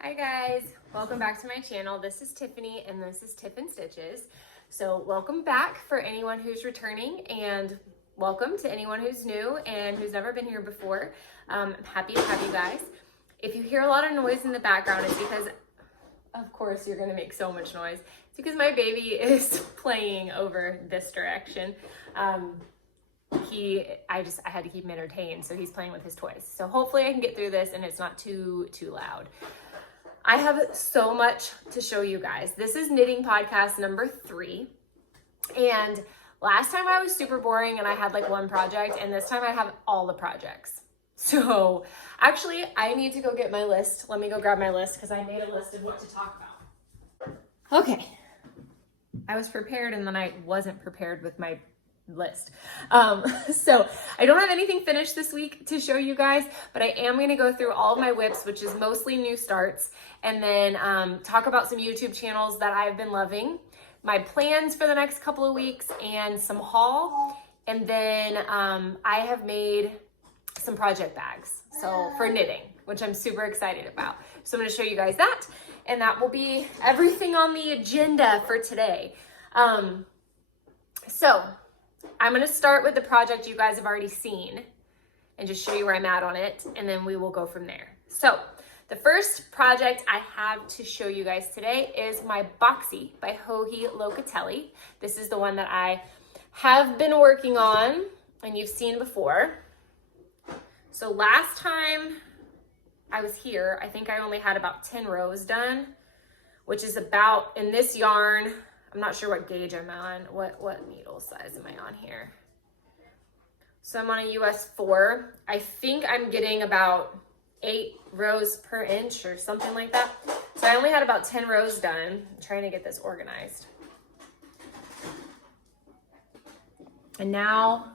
Hi guys, welcome back to my channel. This is Tiffany and this is Tiffin Stitches. So welcome back for anyone who's returning, and welcome to anyone who's new and who's never been here before. I'm happy to have you guys. If you hear a lot of noise in the background, it's because, of course, you're gonna make so much noise. It's because my baby is playing over this direction. I had to keep him entertained, so he's playing with his toys. So hopefully I can get through this and it's not too loud. I have so much to show you guys. This is knitting podcast number 3. And last time I was super boring and I had like one project, and this time I have all the projects. So actually I need to go get my list. Let me go grab my list because I made a list of what to talk about. Okay. I was prepared and then I wasn't prepared with my list. So I don't have anything finished this week to show you guys, but I am going to go through all of my whips, which is mostly new starts, and then talk about some YouTube channels that I've been loving, my plans for the next couple of weeks, and some haul. And then I have made some project bags, so for knitting, which I'm super excited about. So I'm going to show you guys that, and that will be everything on the agenda for today. So I'm going to start with the project you guys have already seen and just show you where I'm at on it, and then we will go from there. So the first project I have to show you guys today is my Boxy by Joji Locatelli. This is the one that I have been working on and you've seen before. So last time I was here, I think I only had about 10 rows done, which is about, in this yarn, I'm not sure what gauge I'm on. What needle size am I on here? So I'm on a US 4. I think I'm getting about 8 rows per inch or something like that. So I only had about 10 rows done. I'm trying to get this organized. And now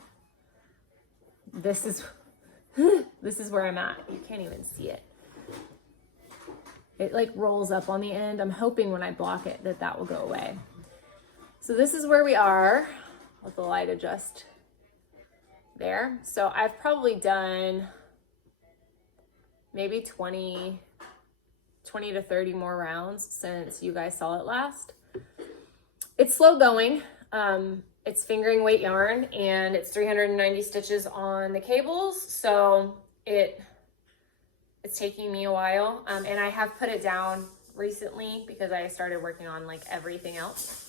this is where I'm at. You can't even see it. It like rolls up on the end. I'm hoping when I block it that will go away. So this is where we are. Let the light adjust there. So I've probably done maybe 20 to 30 more rounds since you guys saw it last. It's slow going. It's fingering weight yarn and it's 390 stitches on the cables. So it's taking me a while. And I have put it down recently because I started working on like everything else.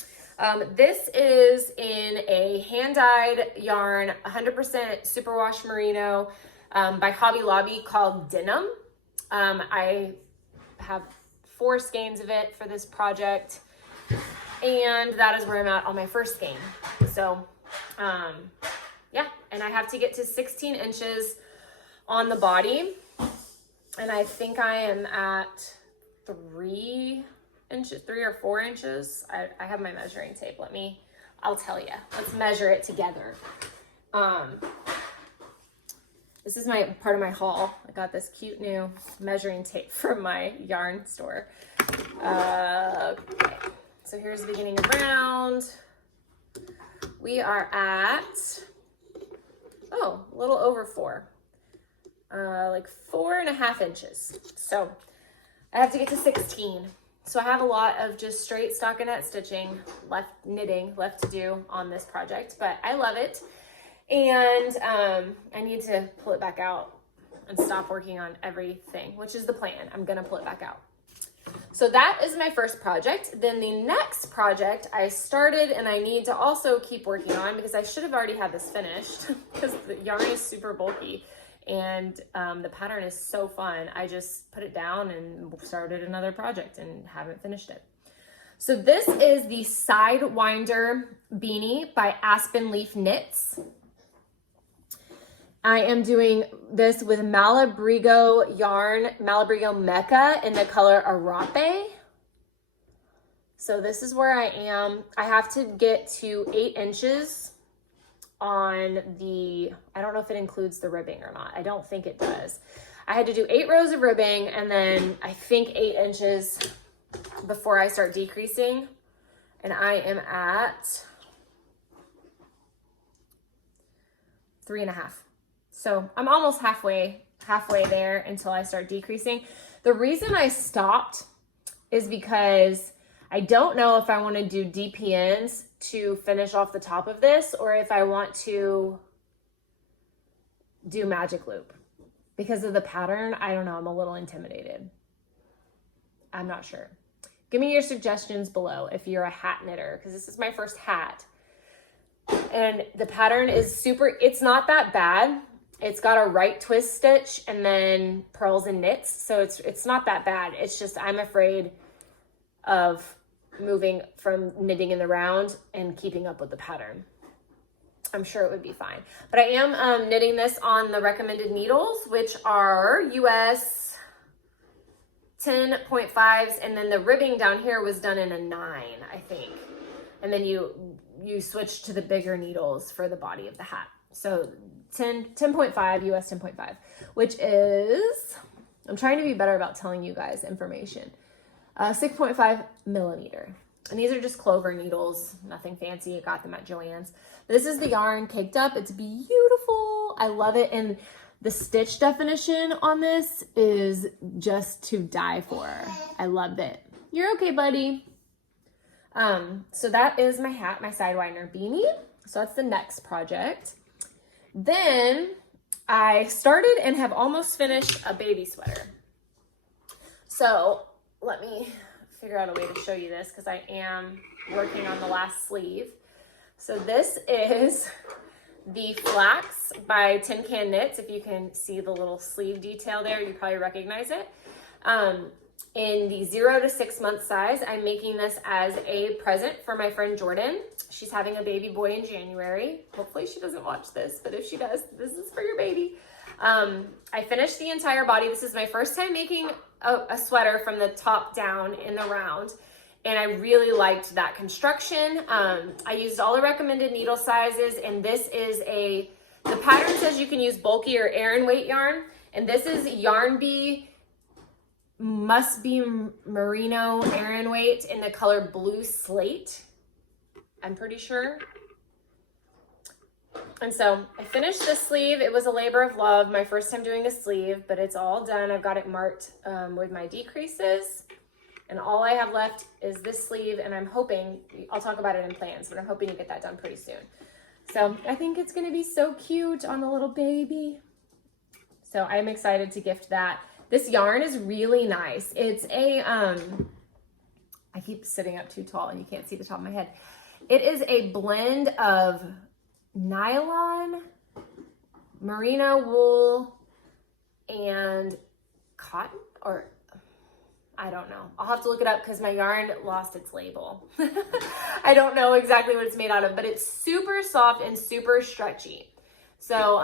This is in a hand-dyed yarn, 100% superwash merino by Hobby Lobby called Denim. I have 4 skeins of it for this project, and that is where I'm at on my first skein. So yeah, and I have to get to 16 inches on the body, and I think I am at 3 or 4 inches. I have my measuring tape. I'll tell you. Let's measure it together. This is my part of my haul. I got this cute new measuring tape from my yarn store. Okay. So here's the beginning of round. We are at, a little over 4. Like 4.5 inches. So I have to get to 16. So I have a lot of just straight stockinette stitching knitting left to do on this project, but I love it. And I need to pull it back out and stop working on everything, which is the plan. I'm gonna pull it back out. So that is my first project. Then the next project I started and I need to also keep working on because I should have already had this finished because the yarn is super bulky. And the pattern is so fun. I just put it down and started another project and haven't finished it. So this is the Sidewinder beanie by Aspen Leaf Knits. I am doing this with Malabrigo yarn, Malabrigo Mecca in the color Arape. So this is where I am. I have to get to 8 inches on the, I don't know if it includes the ribbing or not. I don't think it does. I had to do 8 rows of ribbing and then I think 8 inches before I start decreasing. And I am at 3.5. So I'm almost halfway there until I start decreasing. The reason I stopped is because I don't know if I want to do DPNs to finish off the top of this or if I want to do magic loop. Because of the pattern, I don't know, I'm a little intimidated. I'm not sure. Give me your suggestions below if you're a hat knitter, because this is my first hat. And the pattern is super, it's not that bad. It's got a right twist stitch and then pearls and knits. So it's not that bad. It's just, I'm afraid of moving from knitting in the round and keeping up with the pattern. I'm sure it would be fine. But I am knitting this on the recommended needles, which are US 10.5s. And then the ribbing down here was done in a 9, I think. And then you switch to the bigger needles for the body of the hat. So 10.5, US 10.5, which is, I'm trying to be better about telling you guys information. 6.5 millimeter. And these are just clover needles, nothing fancy. I got them at Joann's. This is the yarn caked up. It's beautiful. I love it. And the stitch definition on this is just to die for. I love it. You're okay, buddy. So that is my hat, my Sidewinder beanie. So that's the next project. Then I started and have almost finished a baby sweater. So let me figure out a way to show you this because I am working on the last sleeve. So this is the Flax by Tin Can Knits. If you can see the little sleeve detail there, you probably recognize it. In the 0 to 6 month size, I'm making this as a present for my friend Jordan. She's having a baby boy in January. Hopefully she doesn't watch this, but if she does, this is for your baby. I finished the entire body. This is my first time making a sweater from the top down in the round, and I really liked that construction. I used all the recommended needle sizes, and this is the pattern says you can use bulky or Aran weight yarn, and this is Yarn Bee Must Be Merino Aran weight in the color Blue Slate, I'm pretty sure. And so I finished the sleeve. It was a labor of love, my first time doing a sleeve, but it's all done. I've got it marked with my decreases, and all I have left is this sleeve, and I'm hoping, I'll talk about it in plans, but I'm hoping to get that done pretty soon. So I think it's gonna be so cute on the little baby. So I'm excited to gift that. This yarn is really nice. It's a, I keep sitting up too tall and you can't see the top of my head. It is a blend of nylon, merino wool, and cotton, or I don't know. I'll have to look it up because my yarn lost its label. I don't know exactly what it's made out of, but it's super soft and super stretchy. So,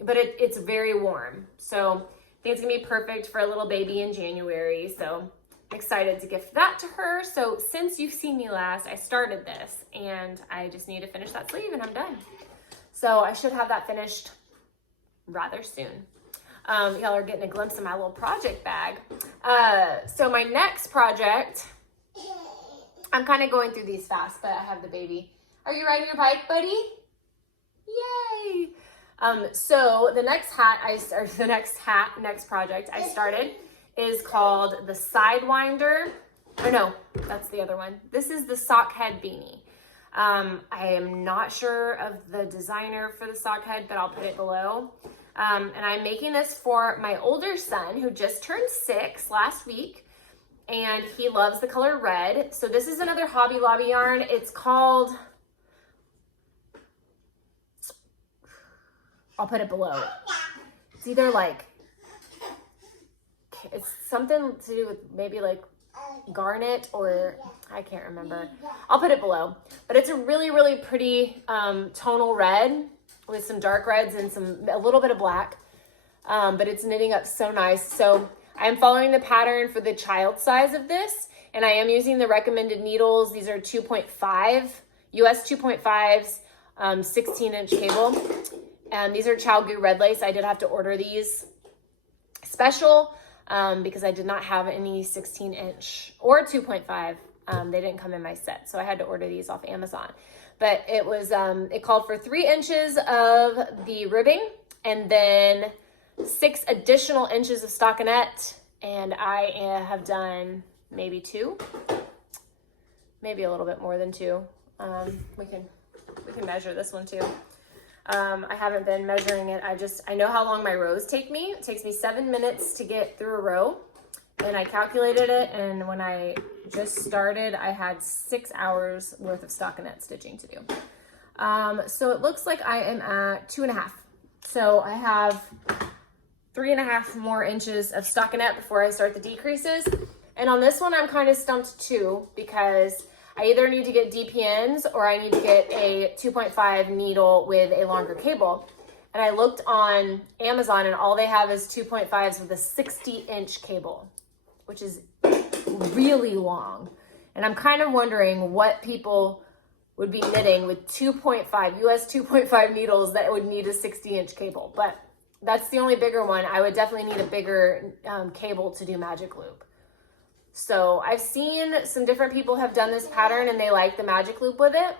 but it's very warm. So I think it's gonna be perfect for a little baby in January. So I'm excited to gift that to her. So since you've seen me last, I started this and I just need to finish that sleeve and I'm done. So I should have that finished rather soon. Y'all are getting a glimpse of my little project bag. So my next project, I'm kind of going through these fast, but I have the baby. Are you riding your bike, buddy? Yay! So the next project I started is called the Sidewinder. Or no, that's the other one. This is the sock head beanie. I am not sure of the designer for the sock head, but I'll put it below. And I'm making this for my older son who just turned 6 last week, and he loves the color red. So this is another Hobby Lobby yarn. It's called, I'll put it below. It's either like, it's something to do with maybe like garnet or I can't remember. I'll put it below. But it's a really, really pretty tonal red with some dark reds and a little bit of black. But it's knitting up so nice. So I'm following the pattern for the child size of this, and I am using the recommended needles. These are 2.5, US 2.5s, 16-inch cable. And these are ChildGoo red lace. I did have to order these special because I did not have any 16-inch or 2.5. They didn't come in my set, so I had to order these off Amazon. But it was, it called for 3 inches of the ribbing and then 6 additional inches of stockinette And I have done maybe 2, maybe a little bit more than 2. We can measure this one too. I haven't been measuring it. I know how long my rows take me. It takes me 7 minutes to get through a row, and I calculated it. And when I just started, I had 6 hours worth of stockinette stitching to do. So it looks like I am at 2.5. So I have 3.5 more inches of stockinette before I start the decreases. And on this one, I'm kind of stumped too, because I either need to get DPNs or I need to get a 2.5 needle with a longer cable. And I looked on Amazon and all they have is 2.5s with a 60-inch cable, which is really long. And I'm kind of wondering what people would be knitting with 2.5 US 2.5 needles that would need a 60-inch cable. But that's the only bigger one. I would definitely need a bigger cable to do magic loop. So I've seen some different people have done this pattern and they like the magic loop with it,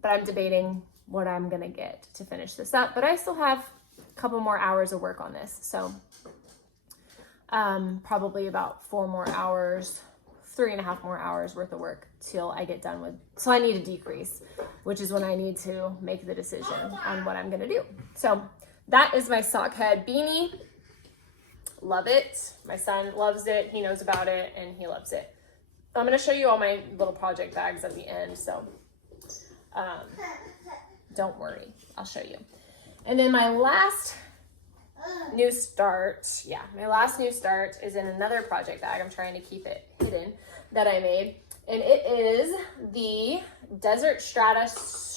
but I'm debating what I'm gonna get to finish this up. But I still have a couple more hours of work on this. So probably about 4 more hours, 3.5 more hours worth of work till I get done with, so I need a decrease, which is when I need to make the decision on what I'm gonna do. So that is my sock head beanie. Love it. My son loves it. He knows about it and he loves it. I'm going to show you all my little project bags at the end. So don't worry. I'll show you. And then my last new start. Yeah. My last new start is in another project bag. I'm trying to keep it hidden that I made. And it is the Desert Strata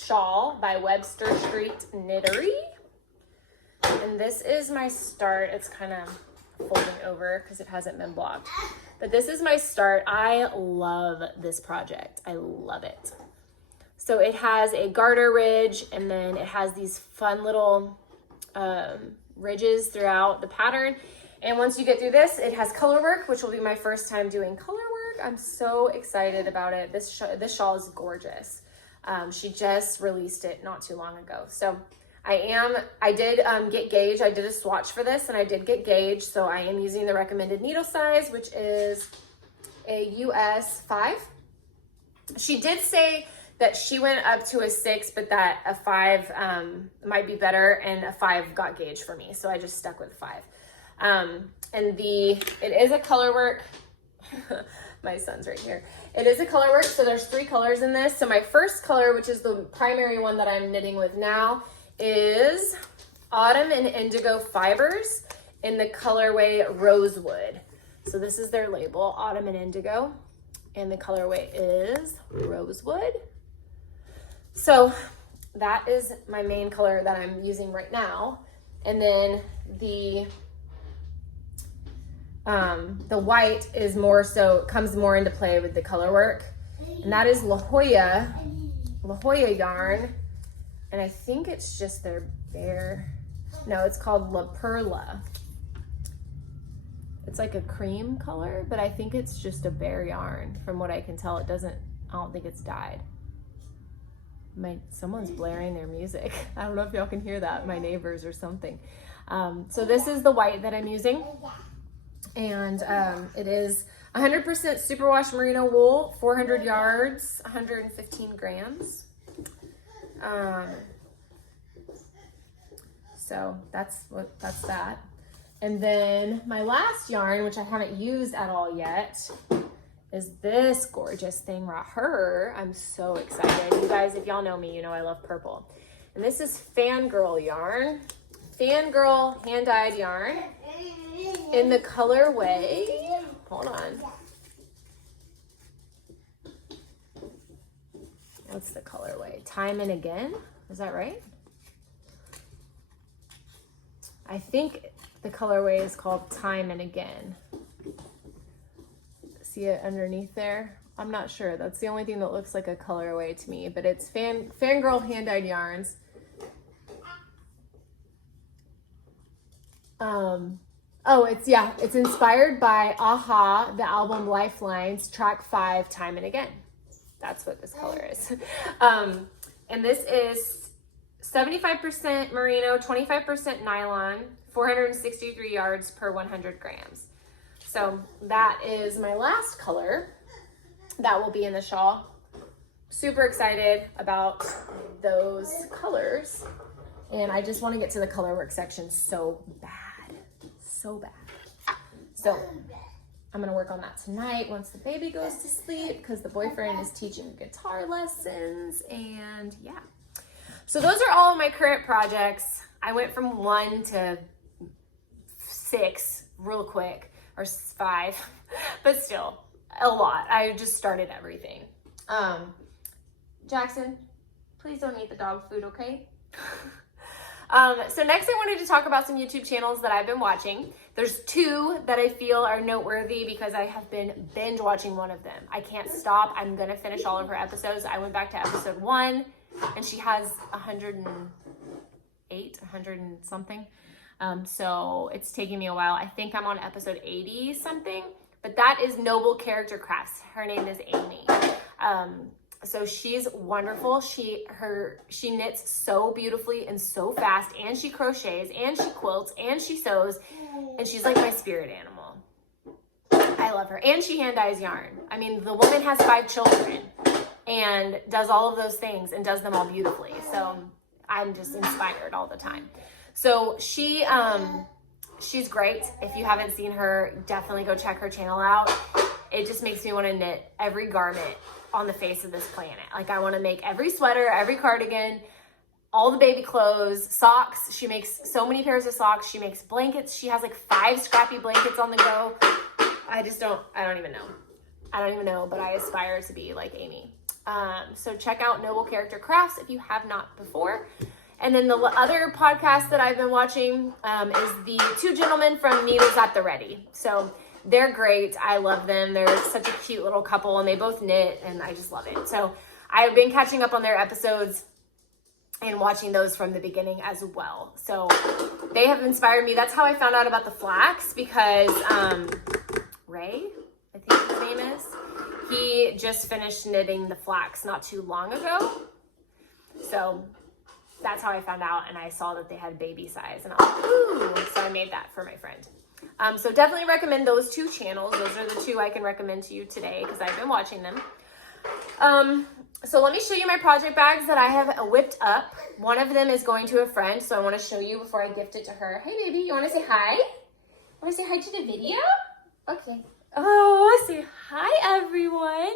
Shawl by Webster Street Knittery. And this is my start. It's kind of folding over because it hasn't been blocked, but this is my start. I love this project. I love it. So it has a garter ridge and then it has these fun little ridges throughout the pattern. And once you get through this, it has color work, which will be my first time doing color work. I'm so excited about it. This shawl is gorgeous. She just released it not too long ago. So I did get gauge. I did a swatch for this and I did get gauge. So I am using the recommended needle size, which is a US 5. She did say that she went up to a 6, but that a 5 might be better, and a 5 got gauge for me. So I just stuck with 5. And it is a color work. My son's right here. It is a color work. So there's 3 colors in this. So my first color, which is the primary one that I'm knitting with now, is Autumn and Indigo Fibers in the colorway Rosewood. So this is their label, Autumn and Indigo, and the colorway is Rosewood. So that is my main color that I'm using right now. And then the white is more so, comes more into play with the color work. And that is La Jolla yarn. And I think it's just their no, it's called La Perla. It's like a cream color, but I think it's just a bare yarn. From what I can tell, I don't think it's dyed. Someone's blaring their music. I don't know if y'all can hear that, my neighbors or something. So this is the white that I'm using. And it is 100% superwash merino wool, 400 yards, 115 grams. So that's that. And then my last yarn, which I haven't used at all yet, is this gorgeous thing right here. I'm so excited. You guys, if y'all know me, you know I love purple. And this is Fangirl yarn. Fangirl hand-dyed yarn in the colorway, hold on. What's the colorway? Time and Again, is that right? I think the colorway is called Time and Again. See it underneath there? I'm not sure. That's the only thing that looks like a colorway to me, but it's Fangirl hand-dyed yarns. It's inspired by Aha, the album Lifelines, track 5, Time and Again. That's what this color is. And this is 75% merino, 25% nylon, 463 yards per 100 grams. So that is my last color that will be in the shawl. Super excited about those colors. And I just want to get to the color work section so bad. So bad. So I'm going to work on that tonight once the baby goes to sleep because the boyfriend is teaching guitar lessons. And yeah. So those are all of my current projects. I went from 1 to 6 real quick, or 5, but still a lot. I just started everything. Jackson, please don't eat the dog food, okay? So next I wanted to talk about some YouTube channels that I've been watching. There's 2 that I feel are noteworthy because I have been binge watching one of them. I can't stop. I'm gonna finish all of her episodes. I went back to episode 1 and she has 108, 100 and something. So it's taking me a while. I think I'm on episode 80 something, but that is Noble Character Crafts. Her name is Amy. So she's wonderful. She knits so beautifully and so fast, and she crochets and she quilts and she sews, and she's like my spirit animal. I love her. And she hand dyes yarn. I mean, the woman has 5 children and does all of those things and does them all beautifully. So I'm just inspired all the time. So she's great. If you haven't seen her, definitely go check her channel out. It just makes me want to knit every garment on the face of this planet. Like I want to make every sweater, every cardigan, all the baby clothes, socks. She makes so many pairs of socks. She makes blankets. She has like 5 scrappy blankets on the go. I don't even know, but I aspire to be like Amy. So check out Noble Character Crafts if you have not before. And then the other podcast that I've been watching is the 2 gentlemen from Needles at the Ready. So they're great. I love them. They're such a cute little couple and they both knit and I just love it. So I've been catching up on their episodes and watching those from the beginning as well. So they have inspired me. That's how I found out about the Flax because Ray, I think his name is, he just finished knitting the Flax not too long ago. So that's how I found out, and I saw that they had baby size, and I was like, ooh, so I made that for my friend. So definitely recommend those 2 channels. Those are the 2 I can recommend to you today because I've been watching them. So let me show you my project bags that I have whipped up. One of them is going to a friend, so I want to show you before I gift it to her. Hey, baby, you want to say hi? Want to say hi to the video? Okay. Oh, say hi, everyone.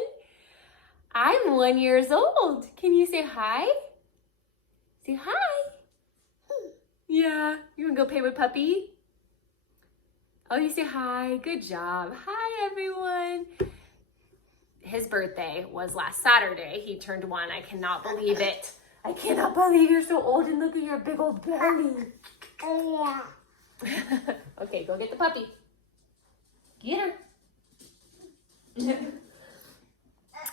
I'm 1 year old. Can you say hi? Say hi. Yeah. You want to go play with Puppy? Oh, you say hi. Good job. Hi, everyone. His birthday was last Saturday. He turned 1. I cannot believe it. I cannot believe you're so old and look at your big old belly. Okay, go get the puppy. Get her.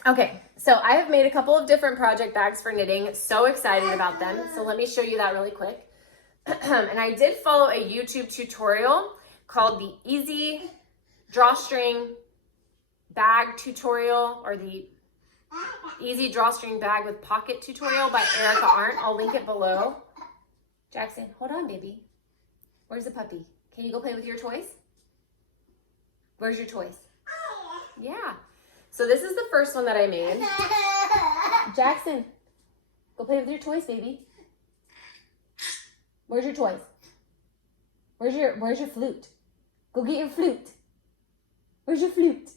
Okay, so I have made a couple of different project bags for knitting. So excited about them. So let me show you that really quick. And I did follow a YouTube tutorial called the Easy Drawstring Bag Tutorial, or the Easy Drawstring Bag with Pocket Tutorial by Erica Arndt. I'll link it below. Jackson, hold on, baby. Where's the puppy? Can you go play with your toys? Where's your toys? Yeah. So this is the first one that I made. Jackson, go play with your toys, baby. Where's your toys? Where's your flute? Go get your flute. Where's your flute?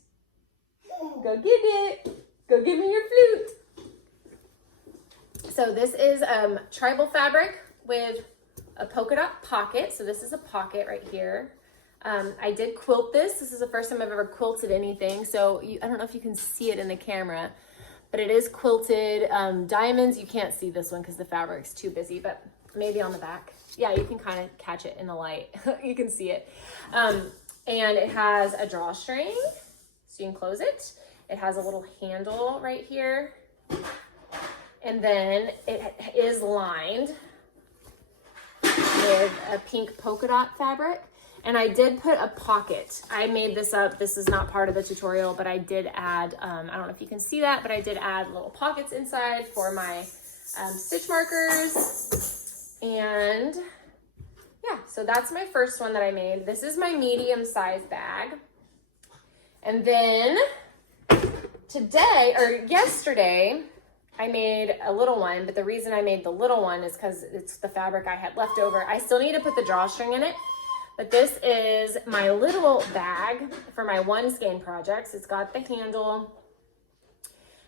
Go get it. Go give me your flute. So this is tribal fabric with a polka dot pocket. So this is a pocket right here. I did quilt this. This is the first time I've ever quilted anything. So I don't know if you can see it in the camera, but it is quilted. Diamonds, you can't see this one because the fabric's too busy, but maybe on the back. Yeah, you can kind of catch it in the light. You can see it. And it has a drawstring, so you can close it. It has a little handle right here. And then it is lined with a pink polka dot fabric. And I did put a pocket. I made this up. This is not part of the tutorial, but I did add, I don't know if you can see that, but I did add little pockets inside for my stitch markers. And yeah, so that's my first one that I made. This is my medium size bag. And then today, or yesterday, I made a little one, but the reason I made the little one is because it's the fabric I had left over. I still need to put the drawstring in it, but this is my little bag for my one skein projects. It's got the handle,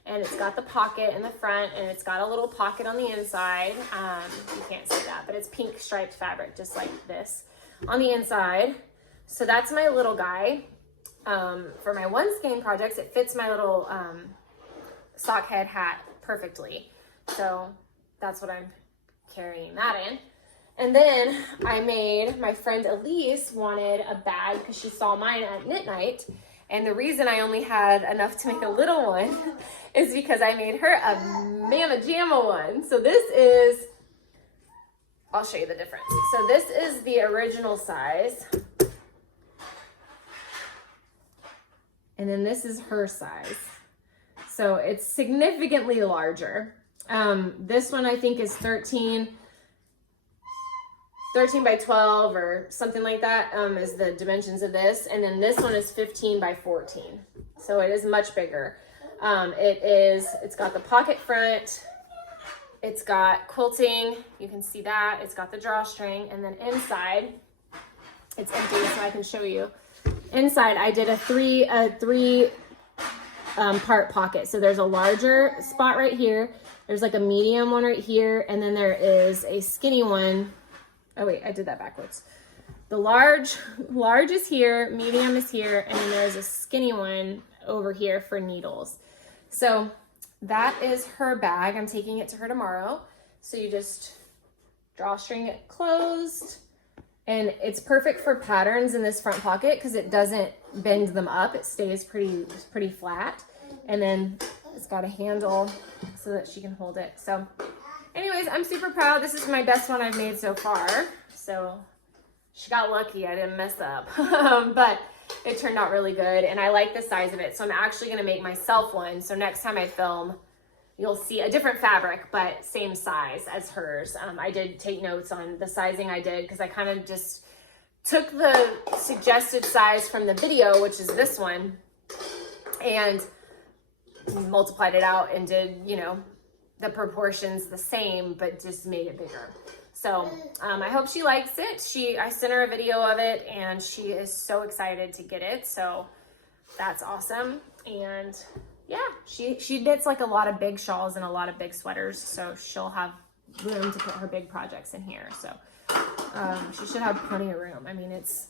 and it's got the pocket in the front, and it's got a little pocket on the inside. You can't see that, but it's pink striped fabric, just like this on the inside. So that's my little guy. For my one skein projects, it fits my little sock head hat perfectly. So that's what I'm carrying that in. And then I made, my friend Elise wanted a bag because she saw mine at knit night. And the reason I only had enough to make a little one is because I made her a Mama Jamma one. So this is, I'll show you the difference. So this is the original size. And then this is her size. So it's significantly larger. This one I think is 13 by 12 or something like that, is the dimensions of this. And then this one is 15 by 14. So it is much bigger. It's got the pocket front. It's got quilting. You can see that. It's got the drawstring. And then inside, it's empty so I can show you. Inside, I did a three part pocket. So there's a larger spot right here. There's like a medium one right here. And then there is a skinny one. Oh wait, I did that backwards. The large is here, medium is here, and then there's a skinny one over here for needles. So that is her bag. I'm taking it to her tomorrow. So you just drawstring it closed. And it's perfect for patterns in this front pocket because it doesn't bend them up. It stays pretty flat. And then it's got a handle so that she can hold it. So anyways, I'm super proud. This is my best one I've made so far. So she got lucky. I didn't mess up. But it turned out really good. And I like the size of it. So I'm actually going to make myself one. So next time I film, you'll see a different fabric, but same size as hers. I did take notes on the sizing I did because I kind of just took the suggested size from the video, which is this one, and multiplied it out and did, you know, the proportions the same, but just made it bigger. So I hope she likes it. I sent her a video of it and she is so excited to get it. So that's awesome. And yeah, she knits like a lot of big shawls and a lot of big sweaters. So she'll have room to put her big projects in here. So she should have plenty of room. I mean, it's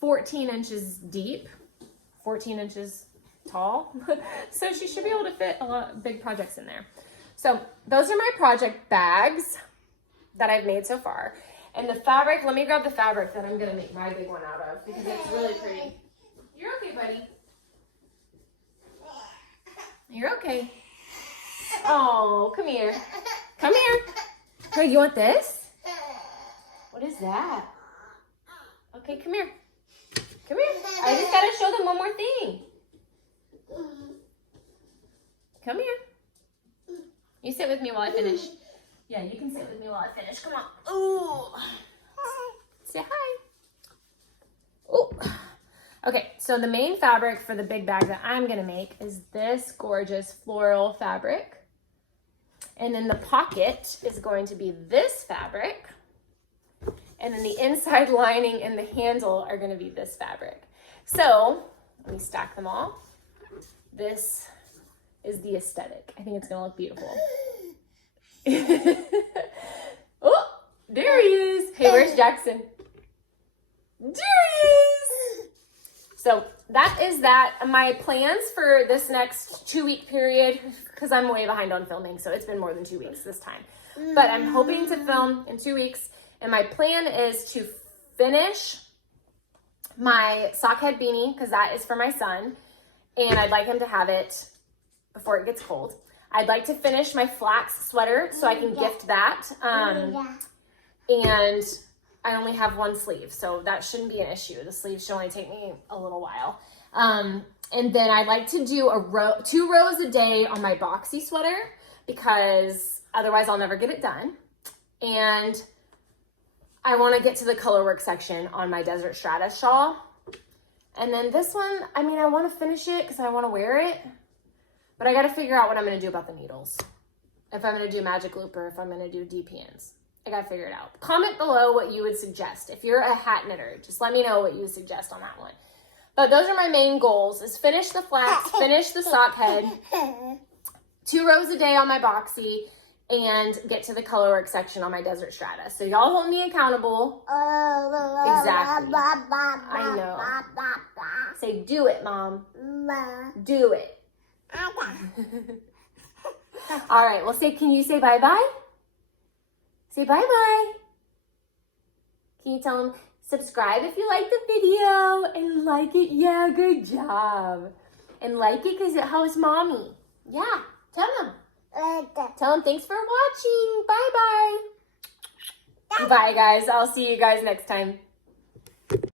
14 inches deep, 14 inches tall. So she should be able to fit a lot of big projects in there. So those are my project bags that I've made so far. And the fabric, let me grab the fabric that I'm gonna make my big one out of because it's really pretty. You're okay, buddy. You're okay. Oh, come here. Come here. Oh, you want this? What is that? Okay, come here. Come here. I just gotta show them one more thing. Come here. You sit with me while I finish. Yeah, you can sit with me while I finish. Come on. Ooh. Say hi. Ooh. Okay, so the main fabric for the big bag that I'm gonna make is this gorgeous floral fabric. And then the pocket is going to be this fabric. And then the inside lining and the handle are gonna be this fabric. So, let me stack them all. This is the aesthetic. I think it's gonna look beautiful. Oh, there he is. Hey, where's Jackson? There he is. So that is that. My plans for this next 2-week period, because I'm way behind on filming, so it's been more than 2 weeks this time. But I'm hoping to film in 2 weeks, and my plan is to finish my sock head beanie, because that is for my son, and I'd like him to have it before it gets cold. I'd like to finish my Flax sweater so I can gift that. And I only have one sleeve, so that shouldn't be an issue. The sleeve should only take me a little while. And then I'd like to do 2 rows a day on my Boxy sweater because otherwise I'll never get it done. And I want to get to the color work section on my Desert Strata shawl. And then this one, I mean, I want to finish it because I want to wear it. But I got to figure out what I'm going to do about the needles. If I'm going to do magic loop or if I'm going to do DPNs. I got to figure it out. Comment below what you would suggest. If you're a hat knitter, just let me know what you would suggest on that one. But those are my main goals, is finish the flax, finish the sock head, 2 rows a day on my Boxy, and get to the colorwork section on my desert strata. So y'all hold me accountable. Exactly. I know. Say, do it, Mom. Do it. All right, well, can you say bye-bye? Say bye-bye. Can you tell them, subscribe if you like the video and like it? Yeah, good job. And like it because it helps Mommy. Yeah, tell them. Tell them thanks for watching. Bye-bye. Bye, guys. I'll see you guys next time.